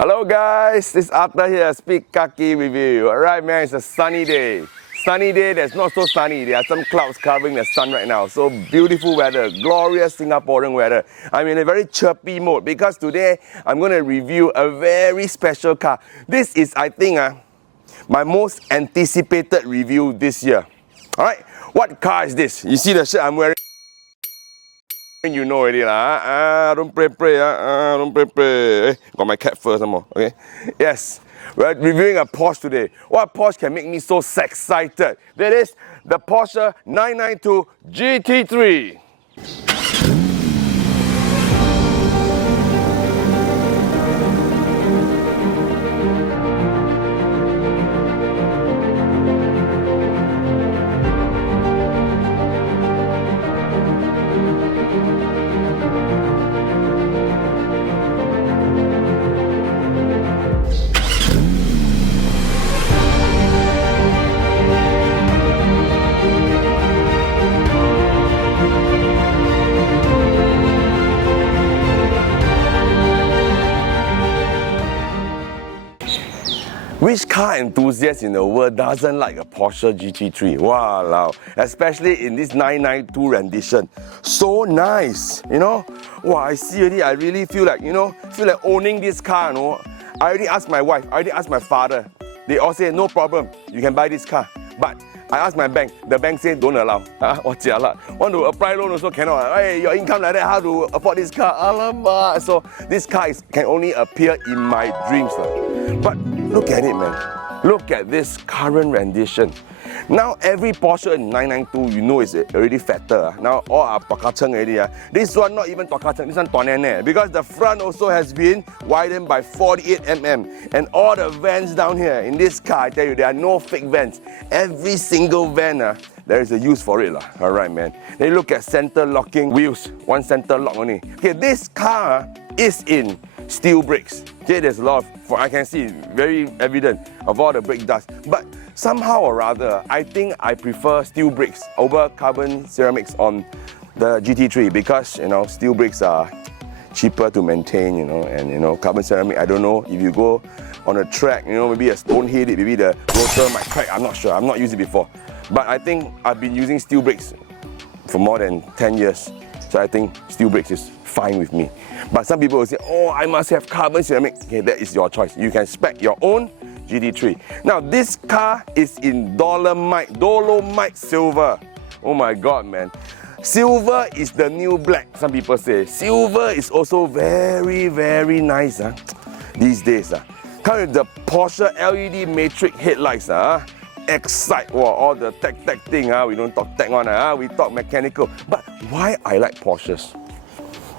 Hello guys, this is Arthur here, Speak Kaki Review. Alright man, it's a sunny day. Sunny day that's not so sunny. There are some clouds covering the sun right now. So beautiful weather, glorious Singaporean weather. I'm in a very chirpy mode because today I'm going to review a very special car. This is, I think, my most anticipated review this year. Alright, what car is this? You see the shirt I'm wearing? You know already lah. Don't pray, don't pray. Got my cap first, some more. Okay. Yes, we're reviewing a Porsche today. What Porsche can make me so excited? That is the Porsche 992 GT3. Which car enthusiast in the world doesn't like a Porsche GT3? Wow, especially in this 992 rendition. So nice, you know. Wow, I see already, I really feel like, owning this car, you know. I already asked my wife, I already asked my father. They all say, no problem, you can buy this car. But I asked my bank, the bank said don't allow. Want to apply loan also cannot. Hey, your income like that, how to afford this car? Alamak. So this car can only appear in my dreams. But look at it, man. Look at this current rendition. Now every Porsche in 992, you know, is already fatter. Now all are tokacheng already. This one not even tokacheng, this one tonene. Because the front also has been widened by 48mm. And all the vents down here in this car, I tell you, there are no fake vents. Every single vent, there is a use for it. Alright, man. Then look at center locking wheels. One center lock only. Okay, this car is in steel brakes. Okay, there's a lot of, I can see very evident of all the brake dust. But somehow or rather, I think I prefer steel brakes over carbon ceramics on the GT3 because, steel brakes are cheaper to maintain, and carbon ceramic, I don't know, if you go on a track, maybe a stone hit it, maybe the rotor might crack, I'm not sure, I've not used it before. But I think I've been using steel brakes for more than 10 years. So I think steel brakes is fine with me. But some people will say, oh, I must have carbon ceramic. Okay, that is your choice. You can spec your own GT3. Now this car is in dolomite silver. Oh my God, man. Silver is the new black, some people say. Silver is also very, very nice these days. Come with the Porsche LED matrix headlights. Excite, all the tech thing, we don't talk tech on, we talk mechanical. But why I like Porsches?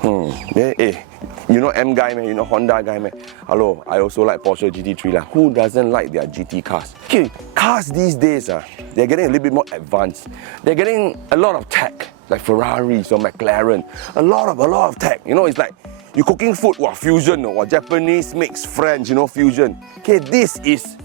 M guy man, Honda guy man. Hello, I also like Porsche GT3 lah. Who doesn't like their GT cars? Okay, cars these days, they're getting a little bit more advanced. They're getting a lot of tech, like Ferraris or McLaren. A lot of tech. It's like you're cooking food, fusion, or Japanese mix French, fusion. Okay, this is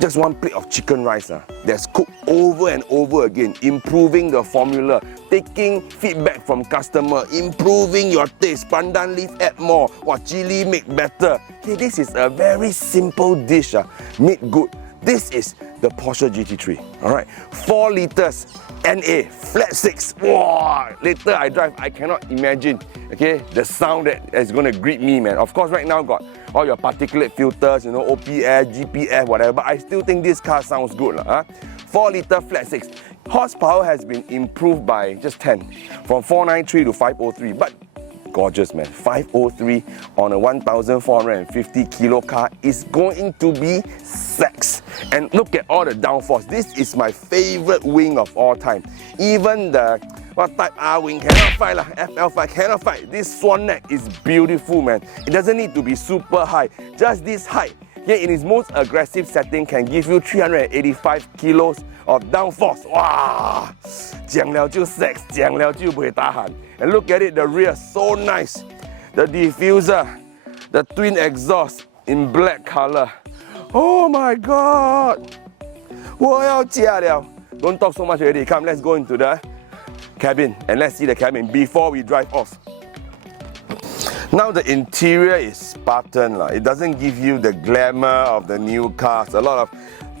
just one plate of chicken rice that's cooked over and over again, improving the formula, taking feedback from customer, improving your taste. Pandan leaf add more, chili make better. Okay, this is a very simple dish, made good. This is the Porsche GT3. Alright, 4 liters NA, flat 6. Wow, later I drive, I cannot imagine the sound that is going to greet me, man. Of course, right now got all your particulate filters, OPS, GPS, whatever, but I still think this car sounds good. 4 liter flat 6. Horsepower has been improved by just 10, from 493 to 503, but gorgeous, man. 503 on a 1,450 kilo car is going to be sex. And look at all the downforce. This is my favorite wing of all time. Even the type R wing cannot fight lah. FL5 cannot fight. This swan neck is beautiful, man. It doesn't need to be super high. Just this height, in its most aggressive setting, can give you 385 kilos of downforce. Wow! 讲了就 sex， 讲了就不会打鼾。And look at it, the rear, so nice. The diffuser, the twin exhaust in black color. Oh my God! 我要驾了。Don't talk so much already. Come, let's go into the cabin and let's see the cabin before we drive off. Now the interior is Spartan. It doesn't give you the glamour of the new cars. A lot of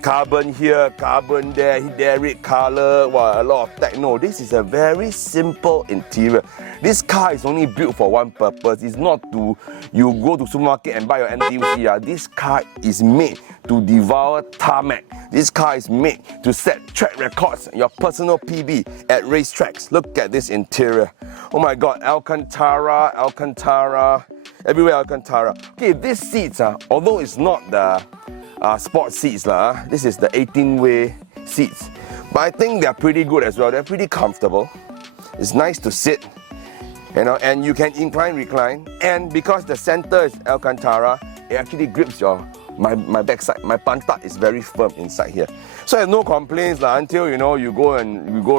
carbon here, carbon there, red color, a lot of tech. No, this is a very simple interior. This car is only built for one purpose. It's not to you go to supermarket and buy your NTUC. This car is made to devour tarmac. This car is made to set track records, your personal PB at racetracks. Look at this interior. Oh my God, Alcantara, everywhere Alcantara. Okay, these seats, although it's not the sport seats, this is the 18-way seats. But I think they're pretty good as well. They're pretty comfortable. It's nice to sit, you know, and you can incline, recline. And because the center is Alcantara, it actually grips my backside. My pantat is very firm inside here. So I have no complaints until, you know, you go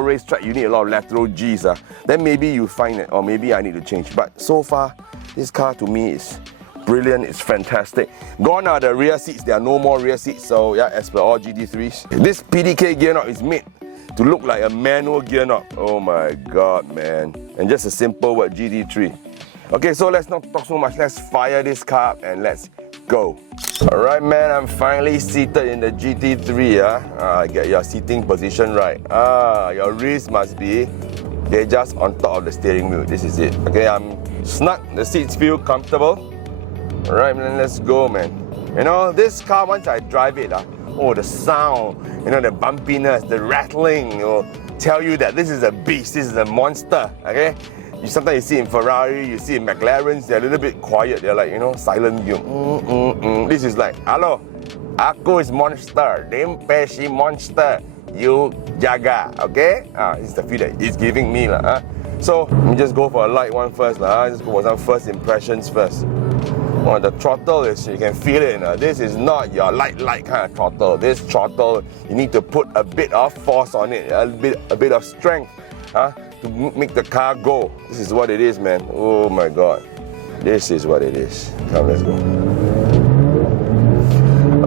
racetrack, you need a lot of lateral Gs. Then maybe you find it, or maybe I need to change. But so far, this car to me is brilliant, it's fantastic. Gone are the rear seats, there are no more rear seats, so yeah, as per all GT3s. This PDK gear knob is made to look like a manual gear knob. Oh my God, man. And just a simple word, GT3. Okay, so let's not talk so much, let's fire this car up and let's go. Alright man, I'm finally seated in the GT3. Get your seating position right. Your wrist must be just on top of the steering wheel. This is it. Okay, I'm snug, the seats feel comfortable. Alright man, let's go man. You know, this car, once I drive it, the sound, you know, the bumpiness, the rattling, tell you that this is a beast, this is a monster, okay? Sometimes you see in Ferrari, you see in McLarens, they're a little bit quiet, they're like, you know, silent. This is like, hello, aku is monster, dempe si monster, you jaga, okay? This is the feel that it's giving me. So, let me just go for a light one first. Just go for some first impressions first. The throttle is, you can feel it. This is not your light kind of throttle. This throttle, you need to put a bit of force on it, a bit of strength to make the car go. This is what it is, man. Oh my God. This is what it is. Come, let's go.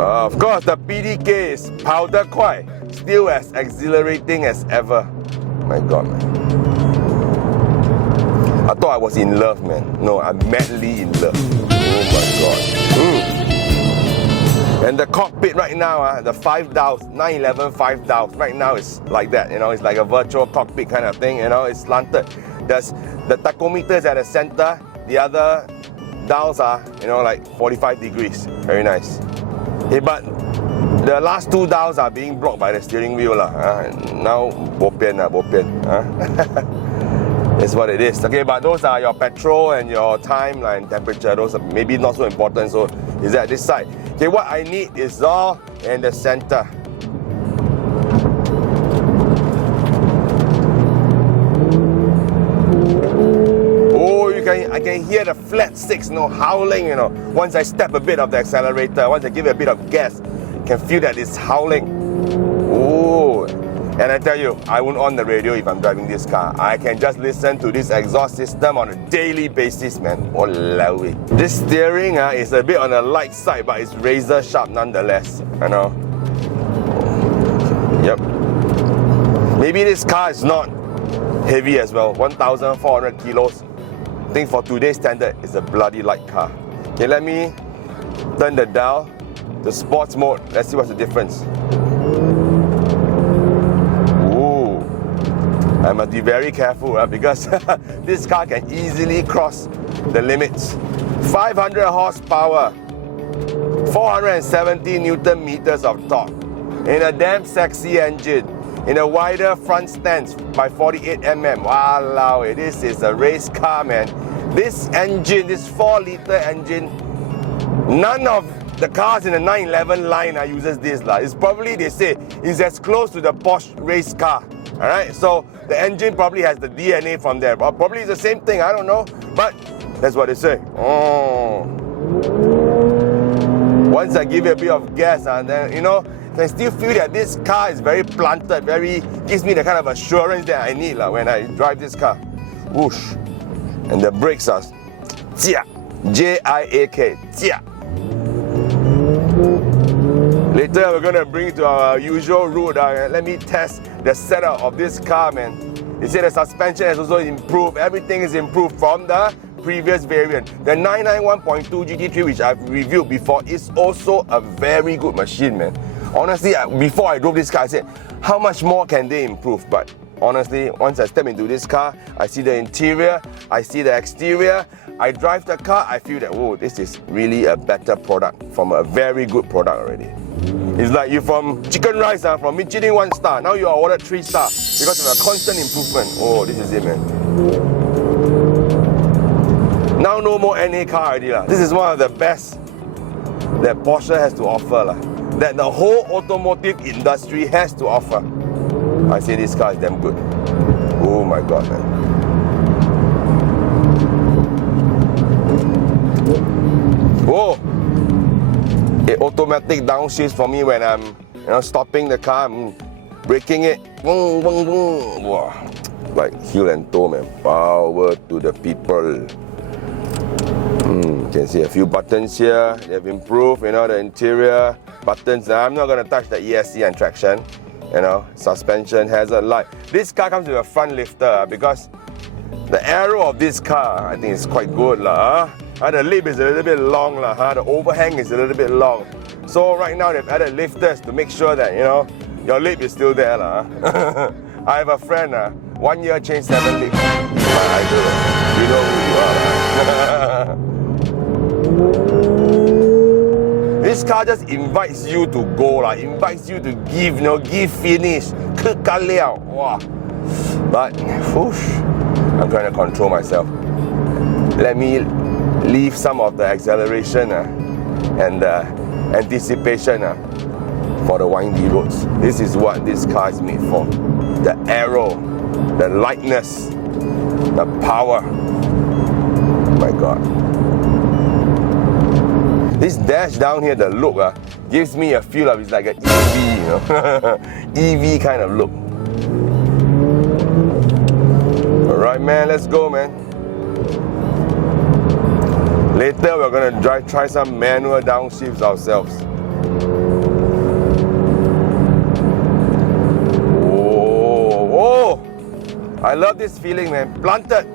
Of course, the PDK is powder kwai, still as exhilarating as ever. My God, man. I thought I was in love, man. No, I'm madly in love. Oh my God. And the cockpit right now, the 5 dials, 911 5 dials, right now it's like that, you know, it's like a virtual cockpit kind of thing, you know, it's slanted. There's the tachometer is at the center, the other dials are, you know, like 45 degrees. Very nice. Hey, but the last 2 dials are being blocked by the steering wheel. Now, bo pian. That's what it is. Okay, but those are your petrol and your time and temperature. Those are maybe not so important, so is at this side. Okay, what I need is all in the center. Oh, I can hear the flat 6, howling, Once I step a bit of the accelerator, once I give it a bit of gas, you can feel that it's howling. Oh. And I tell you, I won't on the radio if I'm driving this car. I can just listen to this exhaust system on a daily basis, man. Walao. This steering is a bit on the light side, but it's razor sharp nonetheless. You know. Yep. Maybe this car is not heavy as well. 1,400 kilos. I think for today's standard, it's a bloody light car. Okay, let me turn the dial to sports mode. Let's see what's the difference. I must be very careful because this car can easily cross the limits. 500 horsepower, 470 Newton meters of torque, in a damn sexy engine, in a wider front stance by 48 mm. Wow, this is a race car, man. This engine, this 4-liter engine, none of the cars in the 911 line uses this. It's probably, they say, is as close to the Porsche race car. Alright, so the engine probably has the DNA from there. But probably it's the same thing, I don't know. But that's what they say. Once I give it a bit of gas, then, I still feel that this car is very planted, gives me the kind of assurance that I need when I drive this car. Whoosh. And the brakes are J-I-A-K. Later we're gonna bring it to our usual route. Let me test the setup of this car, man. They say the suspension has also improved. Everything is improved from the previous variant. The 991.2 GT3, which I've reviewed before, is also a very good machine, man. Honestly, before I drove this car, I said, how much more can they improve? But honestly, once I step into this car, I see the interior, I see the exterior, I drive the car, I feel that, whoa, this is really a better product from a very good product already. It's like you from chicken rice, from Michelin 1 star, now you are awarded 3 star because of a constant improvement. Oh, this is it, man. Now no more NA car already. This is one of the best that Porsche has to offer, that the whole automotive industry has to offer. I say this car is damn good. Oh my god, man. Whoa! It automatic downshifts for me when I'm stopping the car, I'm braking it. Boom, boom, boom. Wow. Like heel and toe, man. Power to the people. You can see a few buttons here. They have improved, the interior buttons. Now, I'm not going to touch the ESC and traction. Suspension, hazard light. This car comes with a front lifter because the arrow of this car, I think, is quite good. The lip is a little bit long. The overhang is a little bit long. So right now they've added lifters to make sure that, your lip is still there. I have a friend, 1 year changed 7 lips. I do. You know who you are. This car just invites you to go, invites you to give, give finish. Wow. But, whoosh, I'm trying to control myself. Let me leave some of the acceleration and anticipation for the windy roads. This is what this car is made for. The arrow, the lightness, the power. My God. This dash down here, the look, gives me a feel of it's like an EV, EV kind of look. Alright, man, let's go, man. Later, we're gonna try some manual downshifts ourselves. Oh, I love this feeling, man. Planted.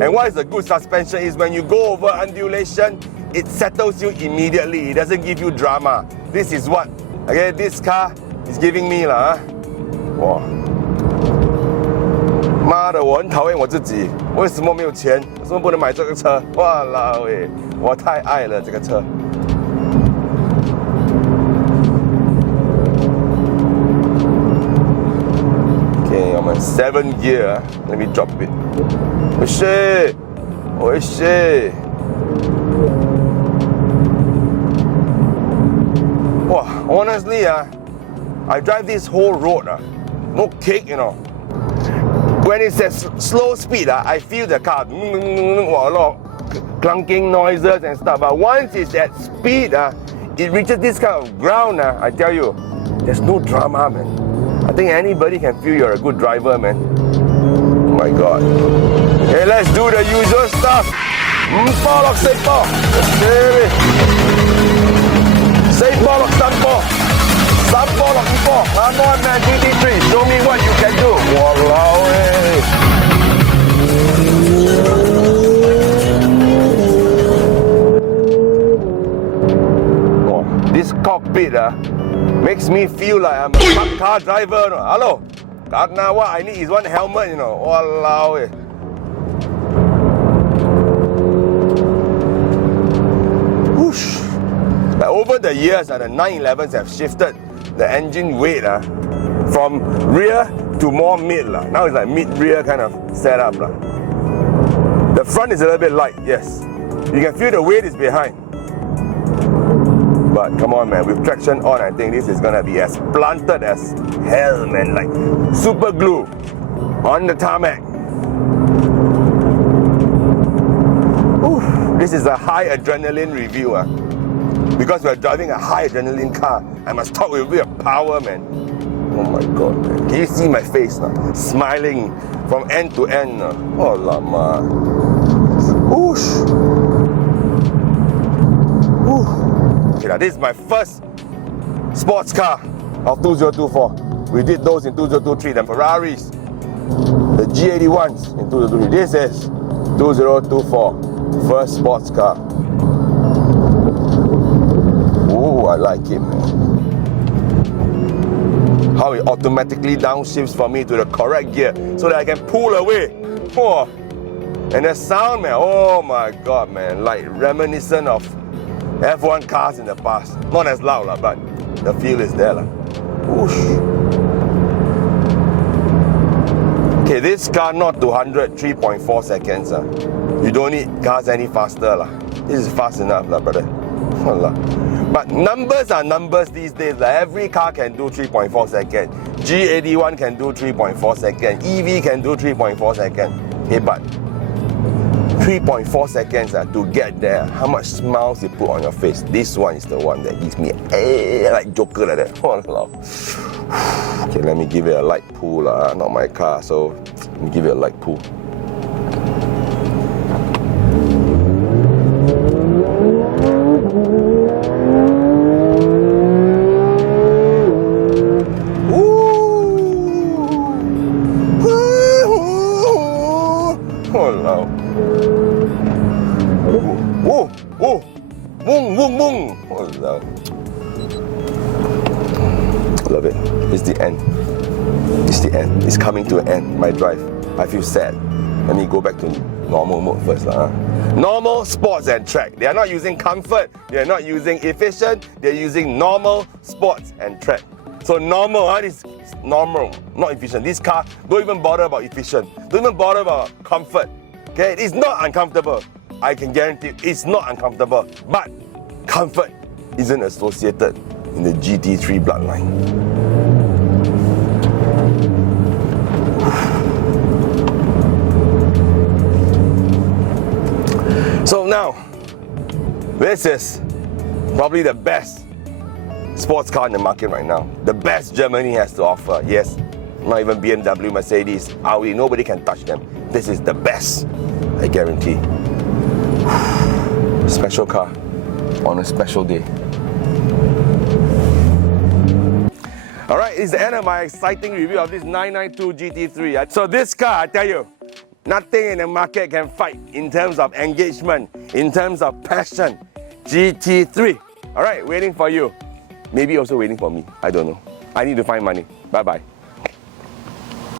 And what is a good suspension is when you go over undulation, it settles you immediately. It doesn't give you drama. This is what, okay, this car is giving me lah. Wow. 妈的，我很讨厌我自己，为什么没有钱？为什么不能买这个车？哇啦喂，我太爱了这个车。Okay, I'm on 7th gear. Let me drop it. Oh shit! Oh shit! Wow, honestly, I drive this whole road, no kick, When it's at slow speed, I feel the car, a lot of clunking noises and stuff. But once it's at speed, it reaches this kind of ground, I tell you, there's no drama, man. I think anybody can feel you're a good driver, man. Oh my God. Hey, let's do the usual stuff. Pollock, say ball. Say Pollock, some ball. Some Pollock, ball. Come on, man, GT3. Show me what you can do. Walao, oh, this cockpit makes me feel like I'm a car driver. Hello? Now what I need is one helmet, Walao. Whoosh. But over the years, the 911s have shifted the engine weight from rear to more mid. Now it's like mid-rear kind of setup. The front is a little bit light, yes. You can feel the weight is behind. But come on, man, with traction on, I think this is gonna be as planted as hell, man. Like super glue on the tarmac. Ooh, this is a high adrenaline review. Because we're driving a high adrenaline car, I must talk with a bit of power, man. Oh my God, man. Can you see my face now? Smiling from end to end. Oh, lama. Whoosh. Okay, now this is my first sports car of 2024. We did those in 2023, the Ferraris, the G81s in 2023. This is 2024, first sports car. Ooh, I like it, man. How it automatically downshifts for me to the correct gear so that I can pull away. Oh. And the sound, man, oh my god, man, like reminiscent of F1 cars in the past. Not as loud, but the feel is there. Whoosh. Okay, this car not to 100, 3.4 seconds. You don't need cars any faster. This is fast enough, brother. But numbers are numbers these days. Every car can do 3.4 seconds. G81 can do 3.4 seconds. EV can do 3.4 seconds. Okay, but 3.4 seconds to get there. How much smiles you put on your face? This one is the one that gives me like Joker like that. Okay, let me give it a light pull. Not my car, so let me give it a light pull. Love it. It's the end. It's the end. It's coming to an end. My drive. I feel sad. Let me go back to normal mode first. Normal, sports and track. They are not using comfort. They are not using efficient. They're using normal, sports and track. So normal, is normal, not efficient. This car don't even bother about efficient. Don't even bother about comfort. Okay, it's not uncomfortable. I can guarantee it's not uncomfortable. But comfort isn't associated in the GT3 bloodline. So now, this is probably the best sports car in the market right now. The best Germany has to offer. Yes, not even BMW, Mercedes, Audi, nobody can touch them. This is the best, I guarantee. Special car on a special day. Alright, it's the end of my exciting review of this 992 GT3. So this car, I tell you, nothing in the market can fight in terms of engagement, in terms of passion. GT3. Alright, waiting for you. Maybe also waiting for me. I don't know. I need to find money. Bye-bye.